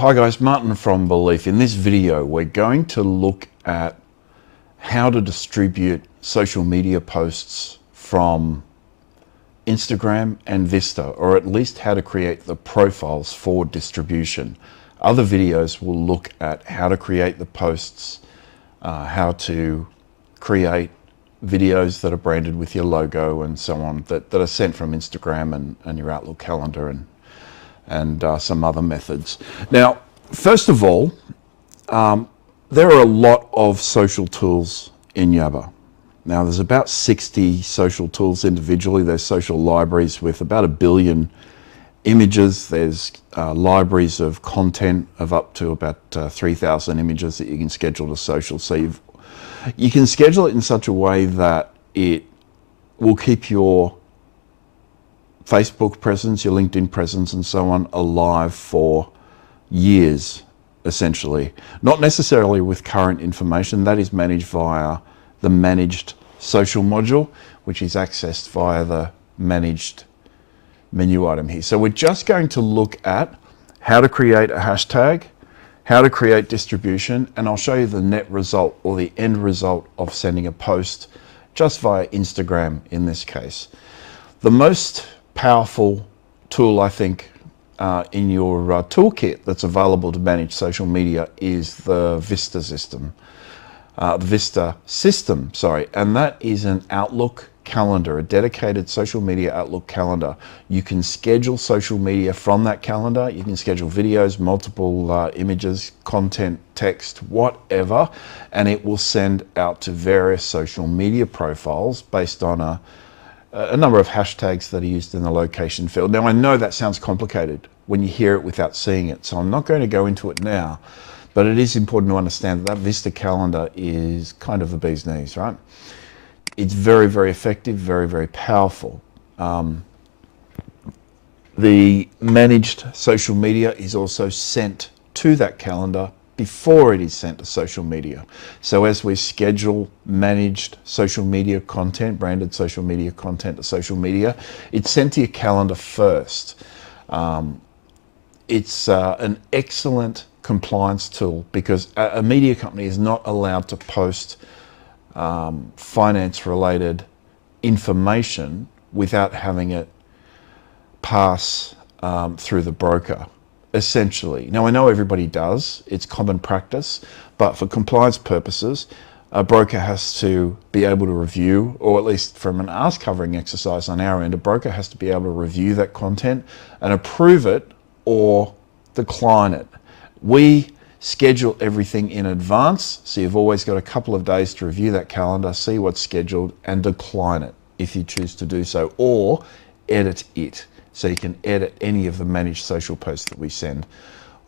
Hi guys, Martin from Belief. In this video, we're going to look at how to distribute social media posts from Instagram and Vista, or at least how to create the profiles for distribution. Other videos will look at how to create the posts, how to create videos that are branded with your logo and so on, that are sent from Instagram and your Outlook calendar and some other methods. Now, first of all, there are a lot of social tools in Yabber. Now, there's about 60 social tools individually. There's social libraries with about 1 billion images. There's libraries of content of up to about 3,000 images that you can schedule to social. So you can schedule it in such a way that it will keep your Facebook presence, your LinkedIn presence and so on alive for years, essentially. Not necessarily with current information. That is managed via the managed social module, which is accessed via the managed menu item here. So we're just going to look at how to create a hashtag, how to create distribution, and I'll show you the net result or the end result of sending a post just via Instagram in this case. The most powerful tool, I think, in your toolkit that's available to manage social media is the Vista system. And that is an Outlook calendar, a dedicated social media Outlook calendar. You can schedule social media from that calendar. You can schedule videos, multiple images, content, text, whatever, and it will send out to various social media profiles based on a number of hashtags that are used in the location field. Now, I know that sounds complicated when you hear it without seeing it, so I'm not going to go into it now, but it is important to understand that Vista calendar is kind of the bee's knees, right? It's very, very effective, very, very powerful. The managed social media is also sent to that calendar before it is sent to social media. So as we schedule managed social media content, branded social media content to social media, it's sent to your calendar first. It's an excellent compliance tool because a media company is not allowed to post finance-related information without having it pass through the broker, essentially. Now, I know everybody does, it's common practice, but for compliance purposes, a broker has to be able to review, or at least from an ask covering exercise on our end, a broker has to be able to review that content and approve it or decline it. We schedule everything in advance, so you've always got a couple of days to review that calendar, see what's scheduled, and decline it if you choose to do so, or edit it. So you can edit any of the managed social posts that we send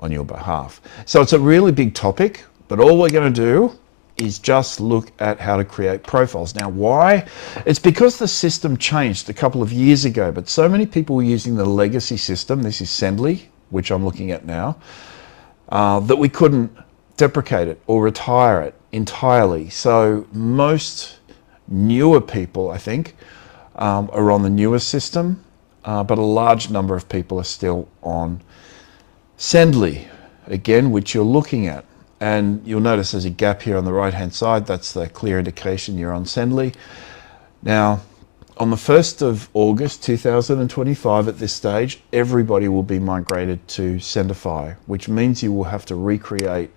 on your behalf. So it's a really big topic, but all we're going to do is just look at how to create profiles. Now, why? It's because the system changed a couple of years ago, but so many people were using the legacy system, this is Sendify, which I'm looking at now, that we couldn't deprecate it or retire it entirely. So most newer people, I think, are on the newer system, but a large number of people are still on Sendify, again, which you're looking at. And you'll notice there's a gap here on the right-hand side. That's the clear indication you're on Sendify. Now, on the 1st of August 2025, at this stage, everybody will be migrated to Sendify, which means you will have to recreate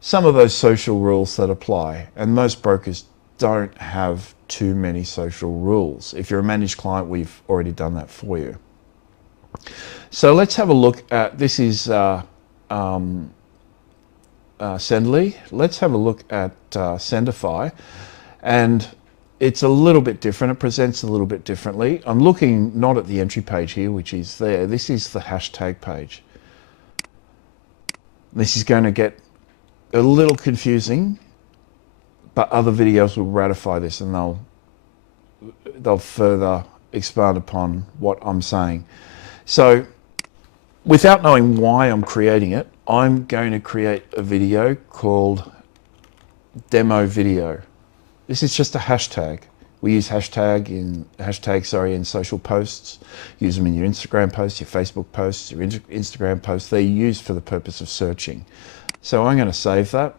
some of those social rules that apply. And most brokers don't have too many social rules. If you're a managed client, we've already done that for you. So let's have a look at, this is Sendify. Let's have a look at Sendify, and it's a little bit different. It presents a little bit differently. I'm looking not at the entry page here, which is there. This is the hashtag page. This is going to get a little confusing, but other videos will ratify this and they'll further expand upon what I'm saying. So without knowing why I'm creating it, I'm going to create a video called demo video. This is just a hashtag. We use hashtags in social posts. Use them in your Instagram posts, your Facebook posts, your Instagram posts. They're used for the purpose of searching. So I'm going to save that.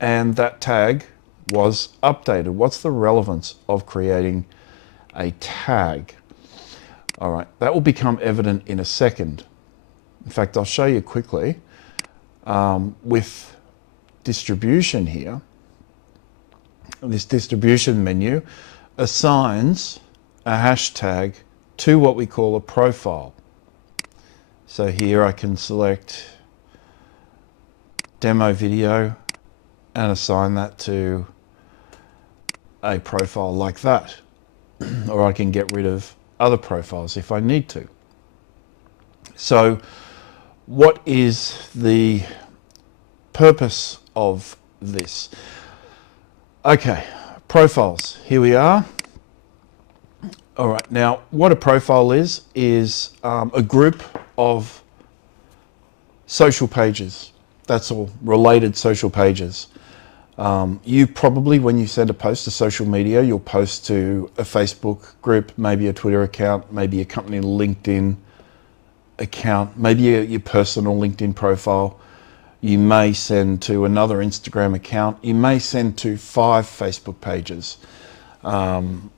And that tag was updated. What's the relevance of creating a tag? All right, that will become evident in a second. In fact, I'll show you quickly with distribution here. This distribution menu assigns a hashtag to what we call a profile. So here I can select demo video and assign that to a profile like that. Or I can get rid of other profiles if I need to. So what is the purpose of this? Okay, profiles, here we are. All right, now what a profile is a group of social pages. That's all, related social pages. You probably, when you send a post to social media, you'll post to a Facebook group, maybe a Twitter account, maybe a company LinkedIn account, maybe your personal LinkedIn profile. You may send to another Instagram account. You may send to 5 Facebook pages,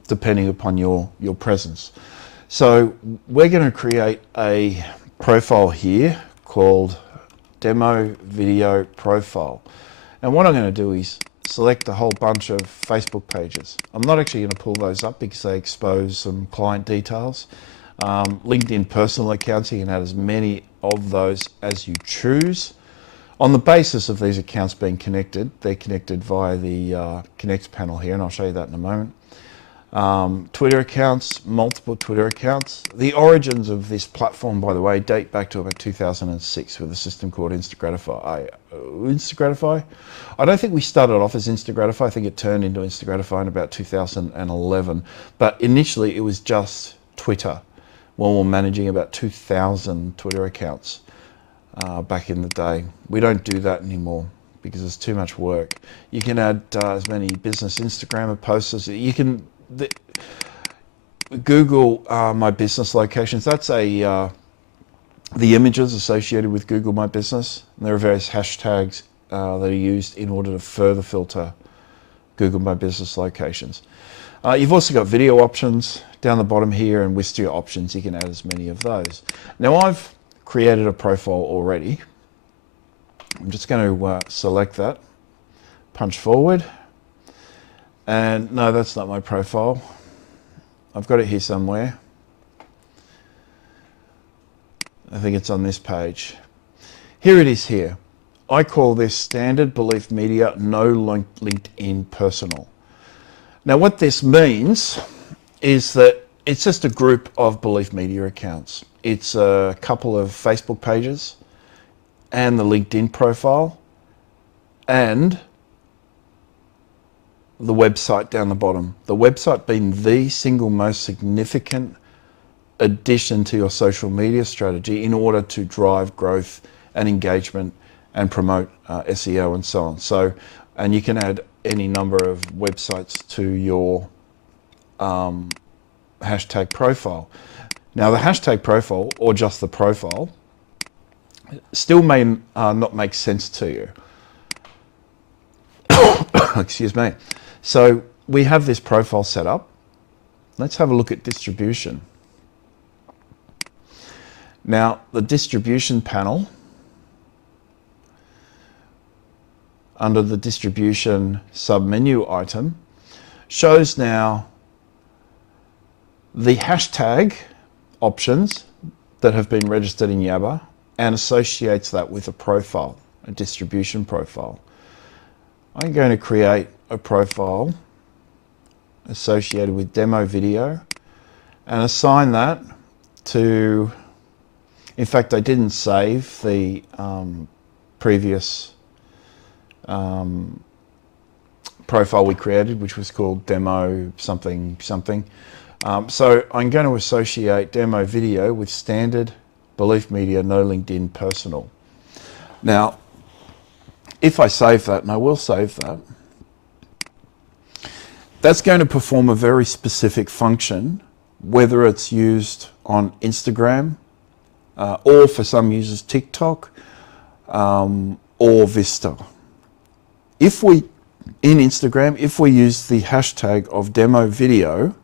depending upon your presence. So we're going to create a profile here called Demo Video Profile. And what I'm going to do is select a whole bunch of Facebook pages. I'm not actually going to pull those up because they expose some client details. LinkedIn personal accounts, you can add as many of those as you choose. On the basis of these accounts being connected, they're connected via the Connect panel here, and I'll show you that in a moment. Twitter accounts, multiple Twitter accounts. The origins of this platform, by the way, date back to about 2006 with a system called Instagratify. I don't think we started off as Instagratify. I think it turned into Instagratify in about 2011. But initially, it was just Twitter. When we were managing about 2,000 Twitter accounts back in the day. We don't do that anymore because it's too much work. You can add as many business Instagram posts as you can. Google My Business locations. That's the images associated with Google My Business. And there are various hashtags that are used in order to further filter Google My Business locations. You've also got video options down the bottom here, and Wistia options. You can add as many of those. Now I've created a profile already. I'm just going to select that, punch forward, and no, that's not my profile. I've got it here somewhere. I think it's on this page. Here it is here. I call this Standard Belief Media No LinkedIn Personal. Now what this means is that it's just a group of Belief Media accounts. It's a couple of Facebook pages and the LinkedIn profile and the website down the bottom. The website being the single most significant addition to your social media strategy in order to drive growth and engagement and promote SEO and so on. So, and you can add any number of websites to your hashtag profile. Now the hashtag profile, or just the profile, still may not make sense to you. Excuse me. So we have this profile set up. Let's have a look at distribution. Now the distribution panel, under the distribution submenu item, shows now the hashtag options that have been registered in Yabber and associates that with a profile, a distribution profile. I'm going to create a profile associated with demo video and assign that to, in fact, I didn't save the previous profile we created, which was called demo something something. So I'm going to associate demo video with Standard Belief Media No LinkedIn Personal. Now, if I save that, and I will save that, That's going to perform a very specific function, whether it's used on Instagram or for some users TikTok or Vista. If we, in Instagram, if we use the hashtag of demo video,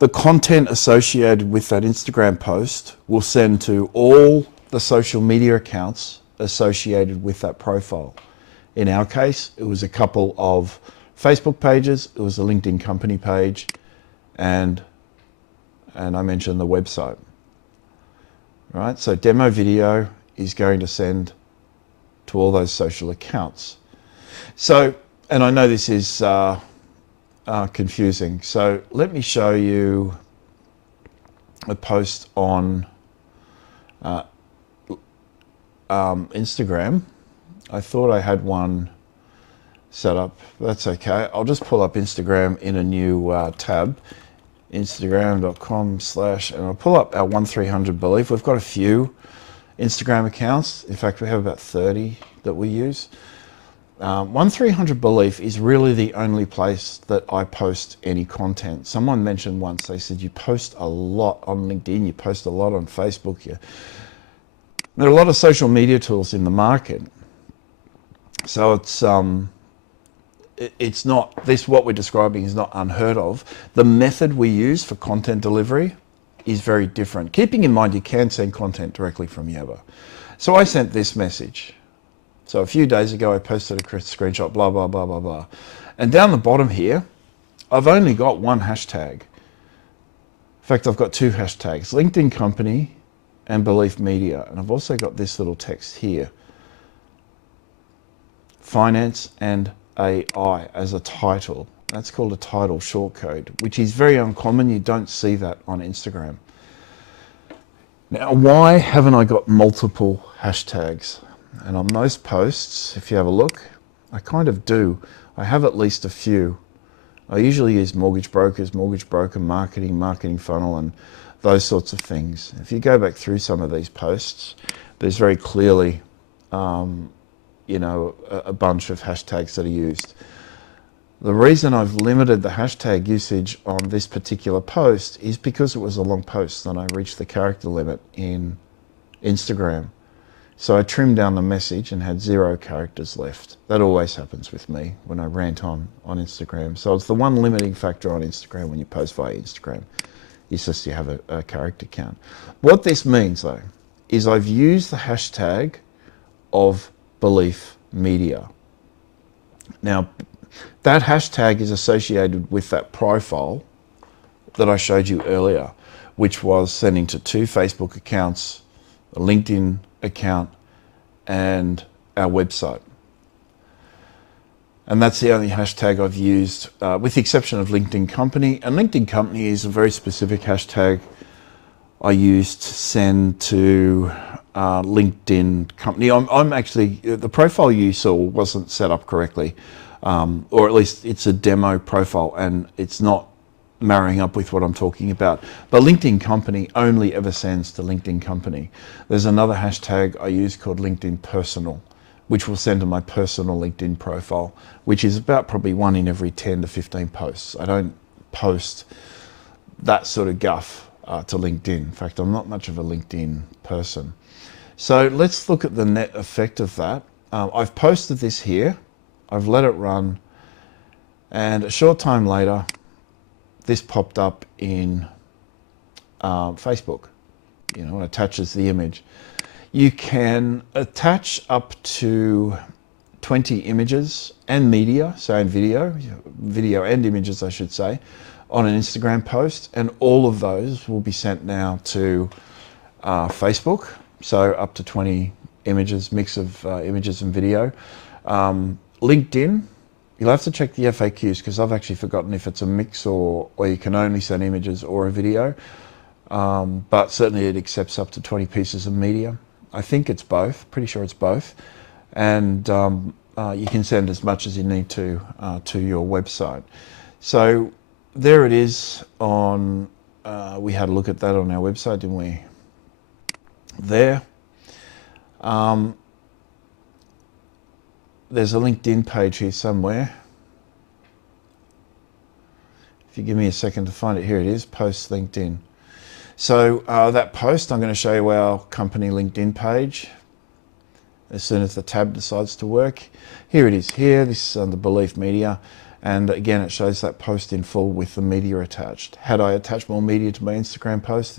the content associated with that Instagram post will send to all the social media accounts associated with that profile. In our case, it was a couple of Facebook pages, it was a LinkedIn company page, and I mentioned the website. Right, so demo video is going to send to all those social accounts. So, and I know this is confusing, so let me show you a post on Instagram. I thought I had one set up. That's okay. I'll just pull up Instagram in a new tab, instagram.com/ and I'll pull up our 1300 Belief. We've got a few Instagram accounts. In fact, we have about 30 that we use. 1300 Belief is really the only place that I post any content. Someone mentioned once, they said, you post a lot on LinkedIn, you post a lot on Facebook. There are a lot of social media tools in the market. So it's not, this, what we're describing is not unheard of. The method we use for content delivery is very different. Keeping in mind, you can send content directly from Yabber. So I sent this message. So a few days ago, I posted a screenshot, blah, blah, blah, blah, blah. And down the bottom here, I've only got one hashtag. In fact, I've got two hashtags, LinkedIn Company and Belief Media. And I've also got this little text here, Finance and AI, as a title. That's called a title shortcode, which is very uncommon. You don't see that on Instagram. Now, why haven't I got multiple hashtags? And on most posts, if you have a look, I kind of do. I have at least a few. I usually use mortgage brokers, mortgage broker marketing, marketing funnel, and those sorts of things. If you go back through some of these posts, there's very clearly, you know, a bunch of hashtags that are used. The reason I've limited the hashtag usage on this particular post is because it was a long post and I reached the character limit in Instagram. So I trimmed down the message and had 0 characters left. That always happens with me when I rant on Instagram. So it's the one limiting factor on Instagram when you post via Instagram. It's just you have a character count. What this means though, is I've used the hashtag of Belief Media. Now, that hashtag is associated with that profile that I showed you earlier, which was sending to 2 Facebook accounts, a LinkedIn account, and our website. And that's the only hashtag I've used, with the exception of LinkedIn Company. And LinkedIn Company is a very specific hashtag I used to send to LinkedIn Company. I'm actually, the profile you saw wasn't set up correctly, or at least it's a demo profile and it's not marrying up with what I'm talking about. But LinkedIn Company only ever sends to LinkedIn Company. There's another hashtag I use called LinkedIn Personal, which will send to my personal LinkedIn profile, which is about probably 1 in every 10 to 15 posts. I don't post that sort of guff to LinkedIn. In fact, I'm not much of a LinkedIn person. So let's look at the net effect of that. I've posted this here, I've let it run, and a short time later, this popped up in Facebook, you know, and attaches the image. You can attach up to 20 images and media, so in video and images, I should say, on an Instagram post, and all of those will be sent now to Facebook, so up to 20 images, mix of images and video. LinkedIn, you'll have to check the FAQs because I've actually forgotten if it's a mix or you can only send images or a video, but certainly it accepts up to 20 pieces of media. I think it's both, pretty sure it's both. And you can send as much as you need to your website. So there it is on, we had a look at that on our website, didn't we? There. there's a LinkedIn page here somewhere. If you give me a second to find it, here it is, post LinkedIn. So that post, I'm going to show you our company LinkedIn page as soon as the tab decides to work. Here it is here, this is under Belief Media. And again, it shows that post in full with the media attached. Had I attached more media to my Instagram post,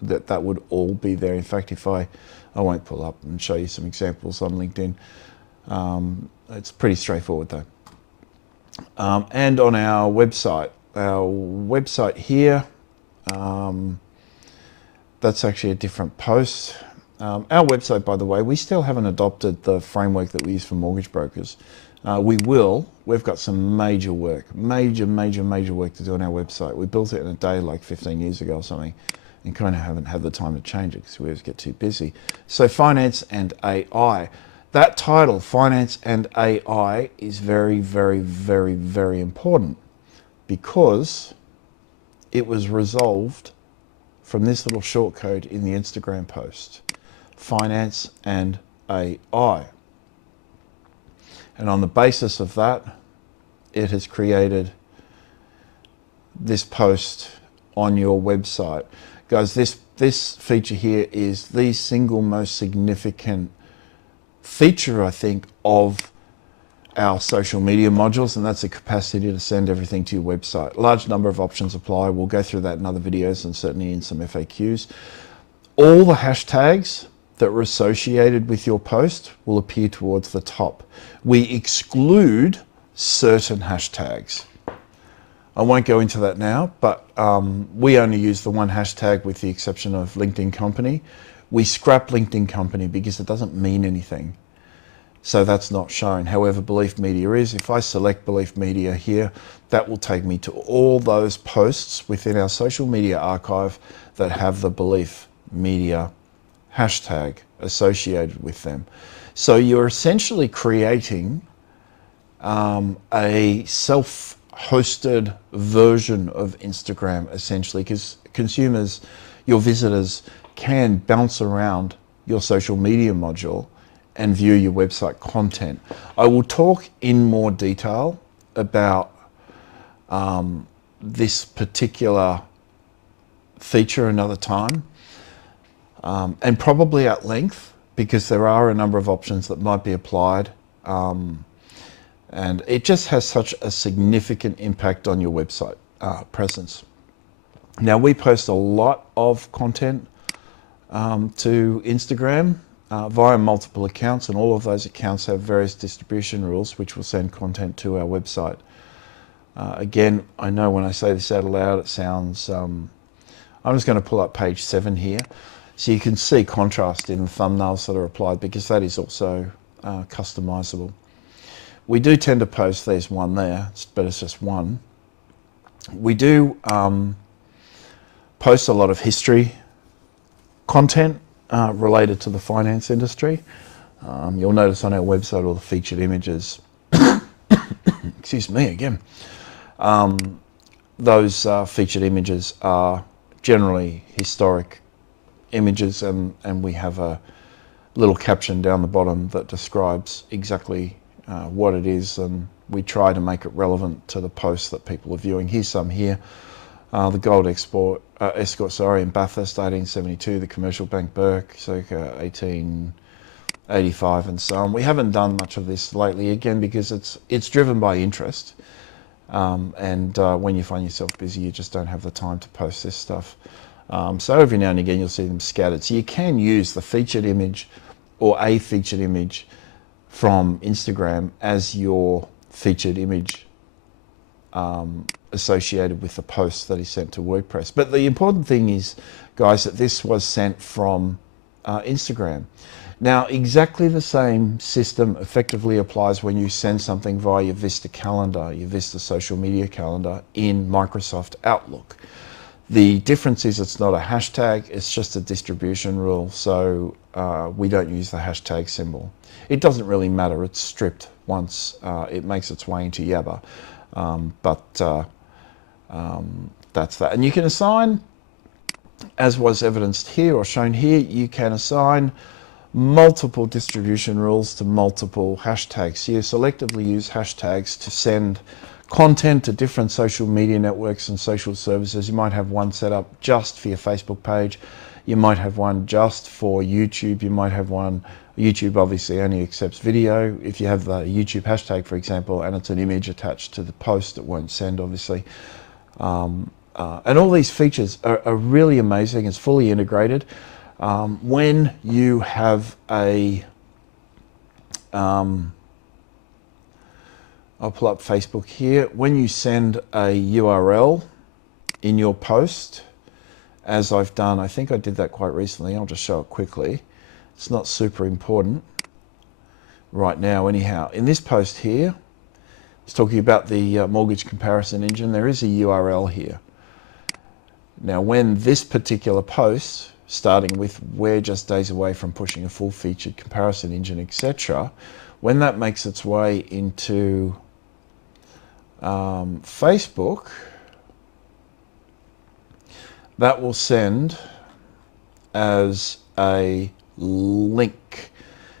that would all be there. In fact, if I won't pull up and show you some examples on LinkedIn. It's pretty straightforward though. And on our website here, that's actually a different post. Our website, by the way, we still haven't adopted the framework that we use for mortgage brokers. We will. We've got some major work, major work to do on our website. We built it in a day like 15 years ago or something, and kind of haven't had the time to change it because we always get too busy. So finance and AI. That title, finance and AI, is very, very, very, very important because it was resolved from this little shortcode in the Instagram post. Finance and AI. And on the basis of that, it has created this post on your website. Guys, this feature here is the single most significant feature, I think, of our social media modules, and that's the capacity to send everything to your website. A large number of options apply. We'll go through that in other videos and certainly in some FAQs. All the hashtags that were associated with your post will appear towards the top. We exclude certain hashtags. I won't go into that now, but we only use the one hashtag with the exception of LinkedIn Company. We scrap LinkedIn Company because it doesn't mean anything. So that's not shown. However, Belief Media is. If I select Belief Media here, that will take me to all those posts within our social media archive that have the Belief Media hashtag associated with them. So you're essentially creating a self-hosted version of Instagram, essentially, because consumers, your visitors, can bounce around your social media module and view your website content. I will talk in more detail about this particular feature another time, and probably at length, because there are a number of options that might be applied, and it just has such a significant impact on your website presence. Now, we post a lot of content to Instagram via multiple accounts, and all of those accounts have various distribution rules which will send content to our website. Again, I know when I say this out loud it sounds, I'm just going to pull up page 7 here so you can see contrast in the thumbnails that are applied, because that is also customizable. We do tend to post, there's one there, but it's just one. We do post a lot of history content related to the finance industry. You'll notice on our website all the featured images. Excuse me again. Those featured images are generally historic images, and we have a little caption down the bottom that describes exactly what it is, and we try to make it relevant to the posts that people are viewing. Here's some here. The gold escort, in Bathurst, 1872, the commercial bank Burke, circa 1885, and so on. We haven't done much of this lately, again, because it's driven by interest, and when you find yourself busy, you just don't have the time to post this stuff. So every now and again, you'll see them scattered. So you can use the featured image or a featured image from Instagram as your featured image associated with the post that is sent to WordPress. But the important thing is, guys, that this was sent from Instagram. Now, exactly the same system effectively applies when you send something via your Vista calendar, your Vista social media calendar in Microsoft Outlook. The difference is it's not a hashtag, it's just a distribution rule, so we don't use the hashtag symbol. It doesn't really matter, it's stripped once it makes its way into Yabber. That's that. And you can assign, as was evidenced here or shown here, you can assign multiple distribution rules to multiple hashtags. So you selectively use hashtags to send content to different social media networks and social services. You might have one set up just for your Facebook page. You might have one just for YouTube. You might have one, YouTube obviously only accepts video. If you have the YouTube hashtag, for example, and it's an image attached to the post, it won't send, obviously. And all these features are really amazing. It's fully integrated. When you have a, I'll pull up Facebook here. When you send a URL in your post, as I've done, I think I did that quite recently. I'll just show it quickly. It's not super important right now anyhow. In this post here, it's talking about the mortgage comparison engine. There is a URL here. Now, when this particular post, starting with we're just days away from pushing a full-featured comparison engine, etc., when that makes its way into Facebook, that will send as a link,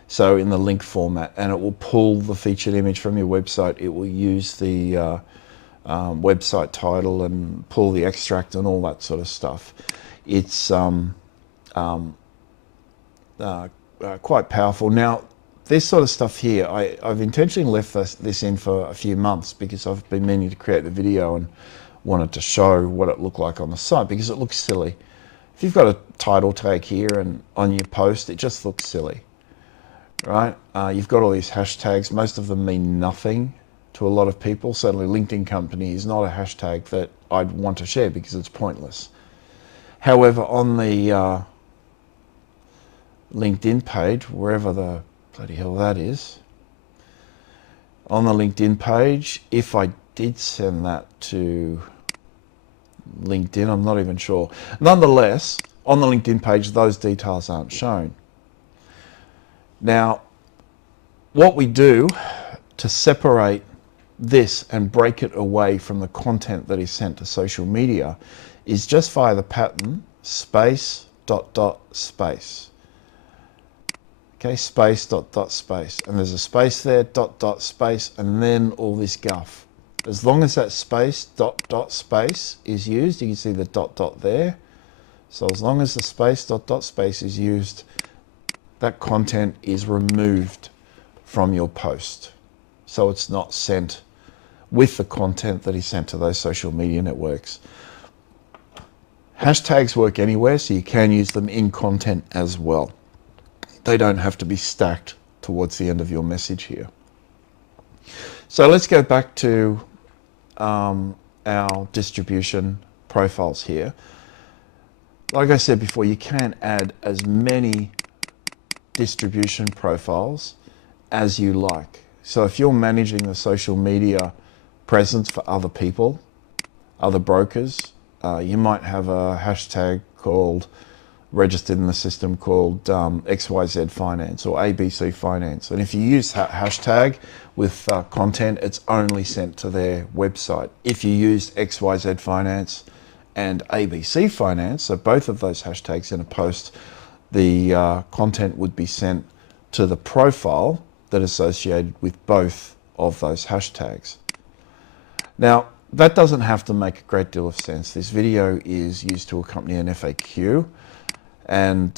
so in the link format, and it will pull the featured image from your website. It will use the website title and pull the extract and all that sort of stuff. It's quite powerful. Now, this sort of stuff here, I've intentionally left this in for a few months because I've been meaning to create the video and wanted to show what it looked like on the site because it looks silly. If you've got a title tag here and on your post, it just looks silly, right? You've got all these hashtags. Most of them mean nothing to a lot of people. Certainly LinkedIn company is not a hashtag that I'd want to share because it's pointless. However, on the LinkedIn page, wherever the bloody hell that is, on the LinkedIn page, if I did send that to LinkedIn, I'm not even sure. Nonetheless, on the LinkedIn page, those details aren't shown. Now, what we do to separate this and break it away from the content that is sent to social media is just via the pattern space dot dot space. Okay, space dot dot space, and there's a space there, dot dot space, and then all this guff. As long as that space dot dot space is used, you can see the dot dot there. So as long as the space dot dot space is used, that content is removed from your post. So it's not sent with the content that is sent to those social media networks. Hashtags work anywhere, so you can use them in content as well. They don't have to be stacked towards the end of your message here. So let's go back to our distribution profiles here. Like I said before, you can add as many distribution profiles as you like. So if you're managing the social media presence for other people, other brokers, you might have a hashtag called registered in the system called XYZ Finance or ABC Finance. And if you use that hashtag with content, it's only sent to their website. If you use XYZ Finance and ABC Finance, so both of those hashtags in a post, the content would be sent to the profile that is associated with both of those hashtags. Now, that doesn't have to make a great deal of sense. This video is used to accompany an FAQ, and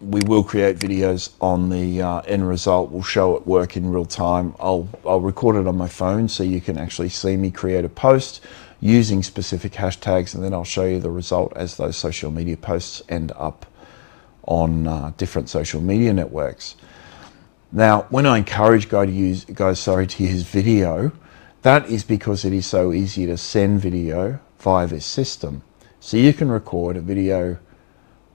we will create videos on the end result. We'll show it work in real time. I'll record it on my phone so you can actually see me create a post using specific hashtags, and then I'll show you the result as those social media posts end up on different social media networks. Now, when I encourage guys to use video, that is because it is so easy to send video via this system. So you can record a video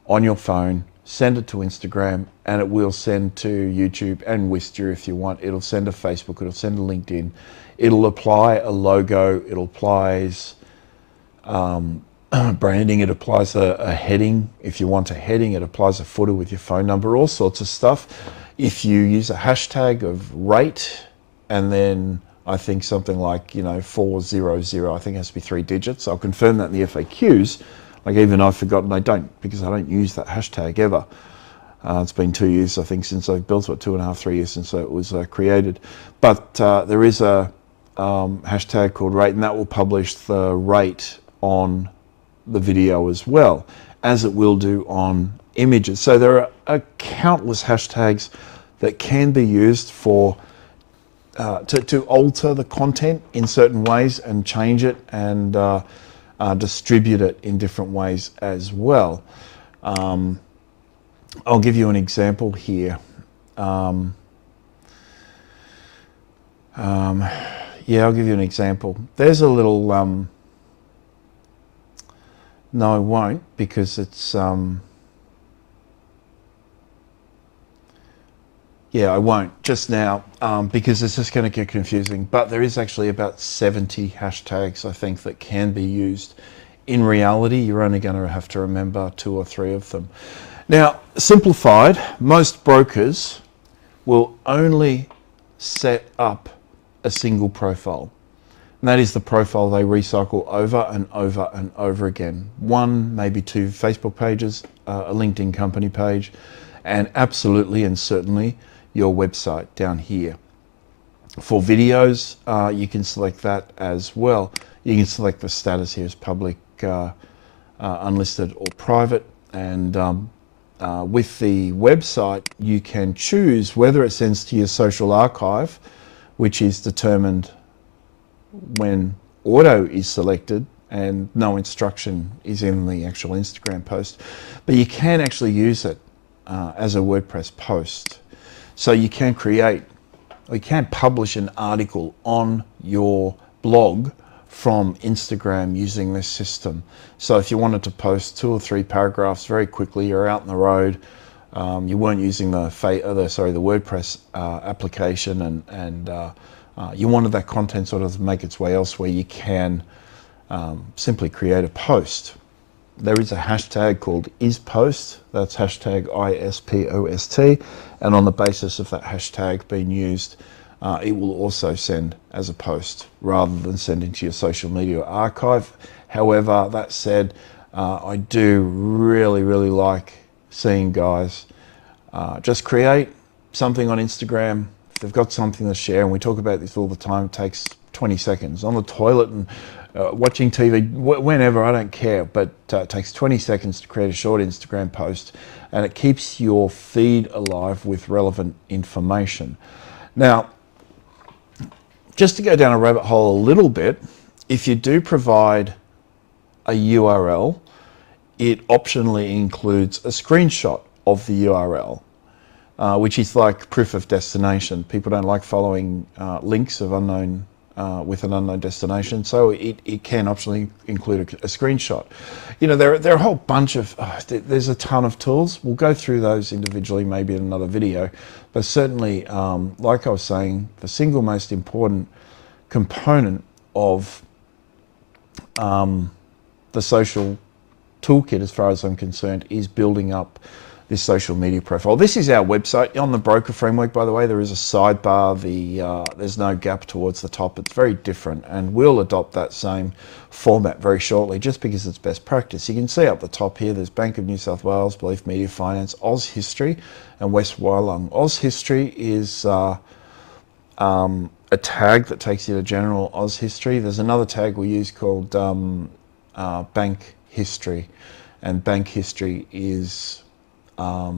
on your phone, send it to Instagram, and it will send to YouTube and Wistia if you want. It'll send to Facebook, it'll send to LinkedIn. It'll apply a logo, it applies branding, it applies a heading. If you want a heading, it applies a footer with your phone number, all sorts of stuff. If you use a hashtag of rate, and then I think something like 400, I think it has to be 3 digits. I'll confirm that in the FAQs. Like even I've forgotten, because I don't use that hashtag ever. It's been 2 years, I think, since I've built it, 2.5, 3 years since it was created. But there is a hashtag called rate, and that will publish the rate on the video as well, as it will do on images. So there are countless hashtags that can be used for to alter the content in certain ways and change it and distribute it in different ways as well. I'll give you an example here. Yeah, I'll give you an example. There's a little, no I won't, because it's, yeah, I won't just now, because it's just going to get confusing. But there is actually about 70 hashtags, I think, that can be used. In reality, you're only going to have to remember 2 or 3 of them. Now, simplified, most brokers will only set up a single profile. And that is the profile they recycle over and over and over again. 1, maybe 2 Facebook pages, a LinkedIn company page, and absolutely and certainly your website down here. For videos, you can select that as well. You can select the status here as public, unlisted or private, and with the website you can choose whether it sends to your social archive, which is determined when auto is selected and no instruction is in the actual Instagram post, but you can actually use it as a WordPress post. So you can create, or you can publish an article on your blog from Instagram using this system. So if you wanted to post 2 or 3 paragraphs very quickly, you're out on the road, you weren't using the WordPress application, and you wanted that content sort of to make its way elsewhere, you can simply create a post. There is a hashtag called isPost, that's hashtag ISPOST, and on the basis of that hashtag being used, it will also send as a post rather than sending to your social media archive. However, that said, I do really like seeing guys just create something on Instagram. If they've got something to share, and we talk about this all the time, it takes 20 seconds on the toilet and watching TV, whenever, I don't care, but it takes 20 seconds to create a short Instagram post, and it keeps your feed alive with relevant information. Now, just to go down a rabbit hole a little bit, if you do provide a URL, it optionally includes a screenshot of the URL, which is like proof of destination. People don't like following links of unknown with an unknown destination, so it can optionally include a screenshot. You know, there are a whole bunch of, there's a ton of tools. We'll go through those individually maybe in another video, but certainly, like I was saying, the single most important component of the social toolkit, as far as I'm concerned, is building up this social media profile. This is our website. On the broker framework, by the way, there is a sidebar. There's no gap towards the top. It's very different, and we'll adopt that same format very shortly, just because it's best practice. You can see up the top here, there's Bank of New South Wales, Belief Media Finance, Oz History, and West Wyalong. Oz History is a tag that takes you to general Oz History. There's another tag we use called Bank History, and Bank History is I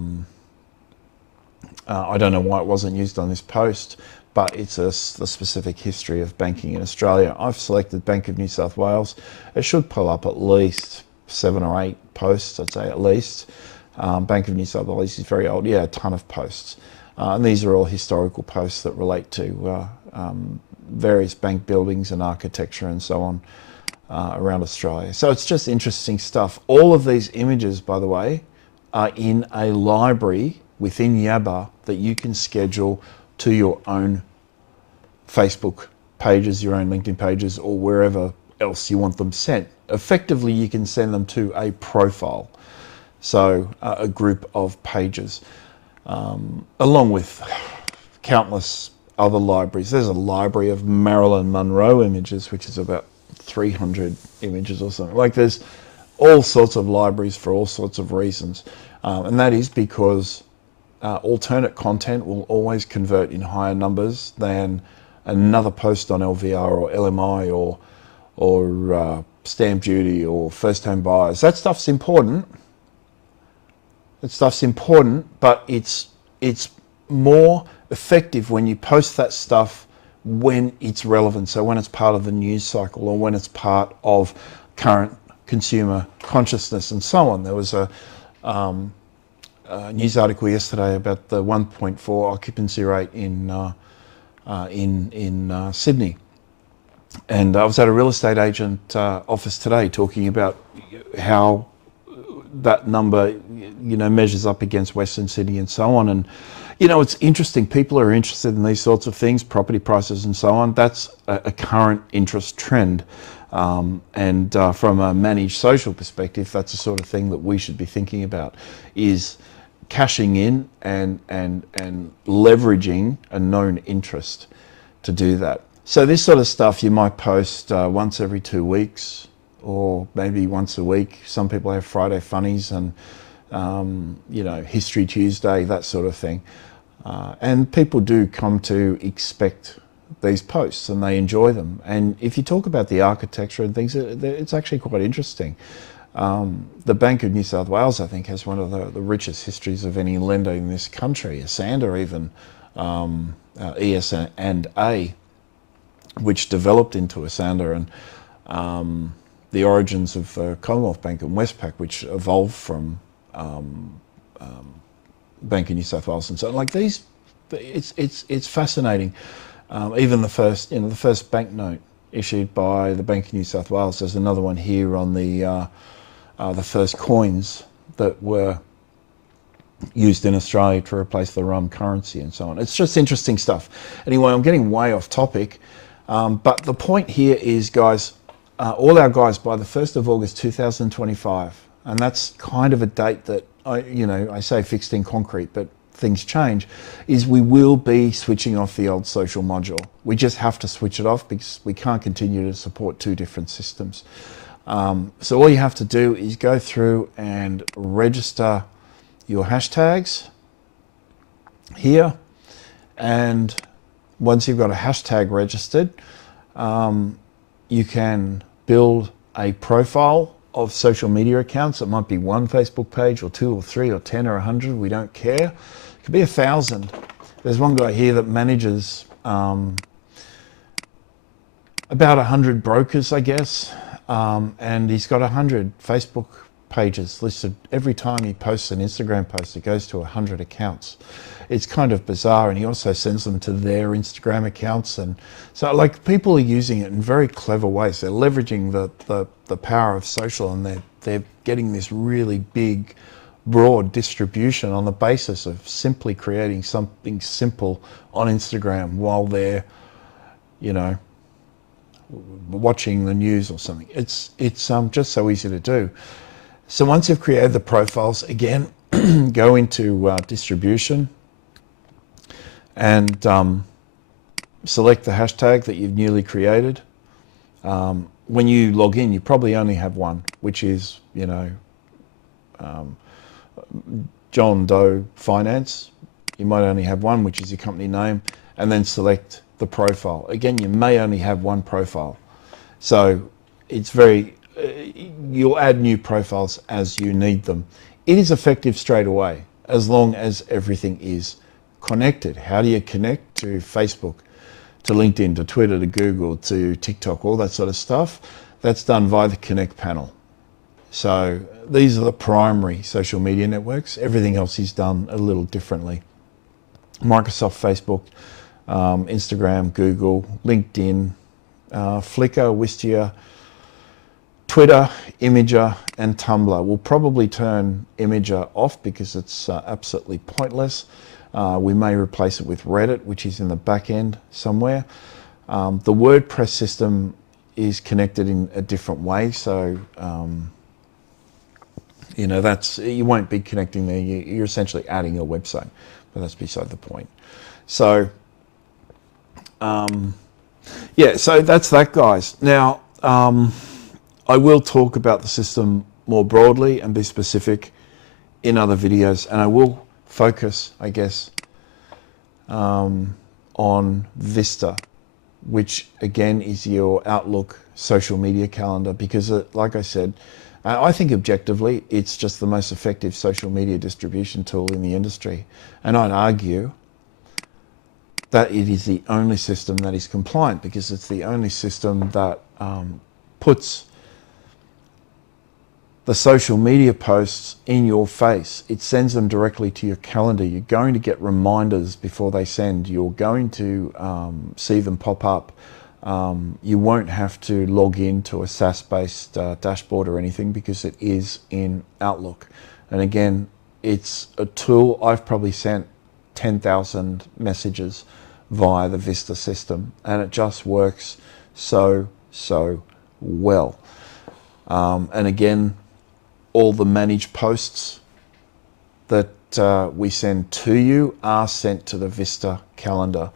don't know why it wasn't used on this post, but it's the specific history of banking in Australia. I've selected Bank of New South Wales. It should pull up at least 7 or 8 posts, I'd say at least. Bank of New South Wales is very old. Yeah, a ton of posts. And these are all historical posts that relate to various bank buildings and architecture and so on around Australia. So it's just interesting stuff. All of these images, by the way, are in a library within Yabber that you can schedule to your own Facebook pages, your own LinkedIn pages, or wherever else you want them sent. Effectively, you can send them to a profile, so a group of pages, along with countless other libraries. There's a library of Marilyn Monroe images, which is about 300 images or something. Like, there's all sorts of libraries for all sorts of reasons. And that is because alternate content will always convert in higher numbers than another post on LVR or LMI or stamp duty or first home buyers. That stuff's important. But it's more effective when you post that stuff when it's relevant. So when it's part of the news cycle or when it's part of current consumer consciousness and so on. There was a news article yesterday about the 1.4 occupancy rate in Sydney, and I was at a real estate agent office today talking about how that number, measures up against Western Sydney and so on. And it's interesting. People are interested in these sorts of things, property prices and so on. That's a current interest trend. And from a managed social perspective, that's the sort of thing that we should be thinking about, is cashing in and leveraging a known interest to do that. So this sort of stuff you might post once every 2 weeks or maybe once a week. Some people have Friday funnies and, History Tuesday, that sort of thing. And people do come to expect these posts and they enjoy them. And if you talk about the architecture and things, it's actually quite interesting. The Bank of New South Wales, I think, has one of the richest histories of any lender in this country, Asander even, ES and A, which developed into Asander, and the origins of Commonwealth Bank and Westpac, which evolved from Bank of New South Wales, and so like these, it's fascinating. Even the first banknote issued by the Bank of New South Wales. There's another one here on the first coins that were used in Australia to replace the rum currency and so on. It's just interesting stuff. Anyway, I'm getting way off topic, but the point here is, guys, all our guys by the 1st of August 2025, and that's kind of a date that I say fixed in concrete, but things change, is we will be switching off the old social module. We just have to switch it off because we can't continue to support two different systems. So all you have to do is go through and register your hashtags here, and once you've got a hashtag registered, you can build a profile of social media accounts. It might be one Facebook page or 2 or 3 or 10 or 100, we don't care. It could be 1,000. There's one guy here that manages about 100 brokers, I guess, and he's got 100 Facebook pages listed. Every time he posts an Instagram post, it goes to 100 accounts. It's kind of bizarre, and he also sends them to their Instagram accounts, and so like people are using it in very clever ways. They're leveraging the power of social, and they're getting this really big, broad distribution on the basis of simply creating something simple on Instagram while they're, watching the news or something. It's just so easy to do. So once you've created the profiles, again, go into distribution and select the hashtag that you've newly created. When you log in, you probably only have one, which is, John Doe Finance. You might only have one, which is your company name, and then select the profile. Again, you may only have one profile. So it's you'll add new profiles as you need them. It is effective straight away, as long as everything is connected. How do you connect to Facebook, to LinkedIn, to Twitter, to Google, to TikTok, all that sort of stuff? That's done via the Connect panel. So these are the primary social media networks. Everything else is done a little differently. Microsoft, Facebook, Instagram, Google, LinkedIn, Flickr, Wistia, Twitter, Imager, and Tumblr. We'll probably turn Imager off because it's absolutely pointless. We may replace it with Reddit, which is in the back end somewhere. The WordPress system is connected in a different way, so you won't be connecting there. You're essentially adding a website, but that's beside the point. So so that's that, guys. Now I will talk about the system more broadly and be specific in other videos, and I will focus, I guess, on Vista, which again is your Outlook social media calendar, because like I said, I think objectively it's just the most effective social media distribution tool in the industry, and I'd argue that it is the only system that is compliant, because it's the only system that puts the social media posts in your face. It sends them directly to your calendar. You're going to get reminders before they send. You're going to see them pop up. You won't have to log into a SaaS-based dashboard or anything, because it is in Outlook. And again, it's a tool. I've probably sent 10,000 messages via the Vista system, and it just works so well. And again, all the managed posts that we send to you are sent to the Vista calendar.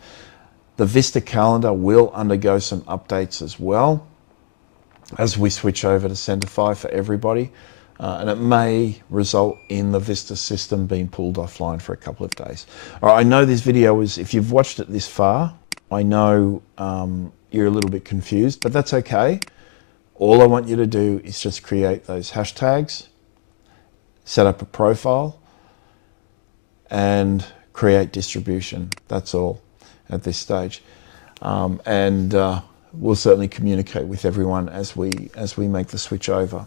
The Vista calendar will undergo some updates as well as we switch over to Sendify for everybody, and it may result in the Vista system being pulled offline for a couple of days. All right, I know this video is, if you've watched it this far, I know you're a little bit confused, but that's okay. All I want you to do is just create those hashtags, set up a profile, and create distribution. That's all at this stage. And we'll certainly communicate with everyone as we make the switch over.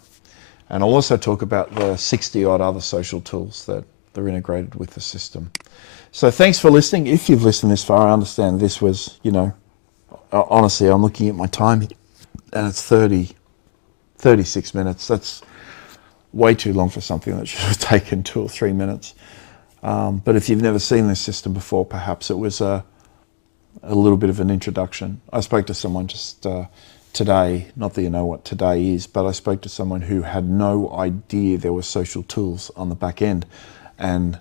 And I'll also talk about the 60 odd other social tools that are integrated with the system. So thanks for listening. If you've listened this far, I understand this was, honestly, I'm looking at my time and it's 36 minutes. That's way too long for something that should have taken 2 or 3 minutes. But if you've never seen this system before, perhaps it was a little bit of an introduction. I spoke to someone just today, not that you know what today is, but I spoke to someone who had no idea there were social tools on the back end, and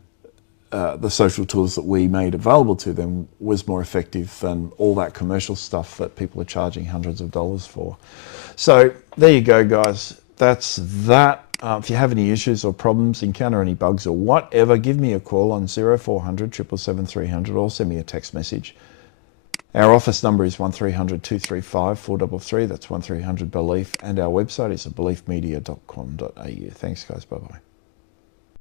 the social tools that we made available to them was more effective than all that commercial stuff that people are charging hundreds of dollars for. So there you go, guys. That's that. If you have any issues or problems, encounter any bugs or whatever, give me a call on 0400 777 300 or send me a text message. Our office number is 1300 235 433. That's 1300 Belief, and our website is beliefmedia.com.au. Thanks, guys. Bye-bye.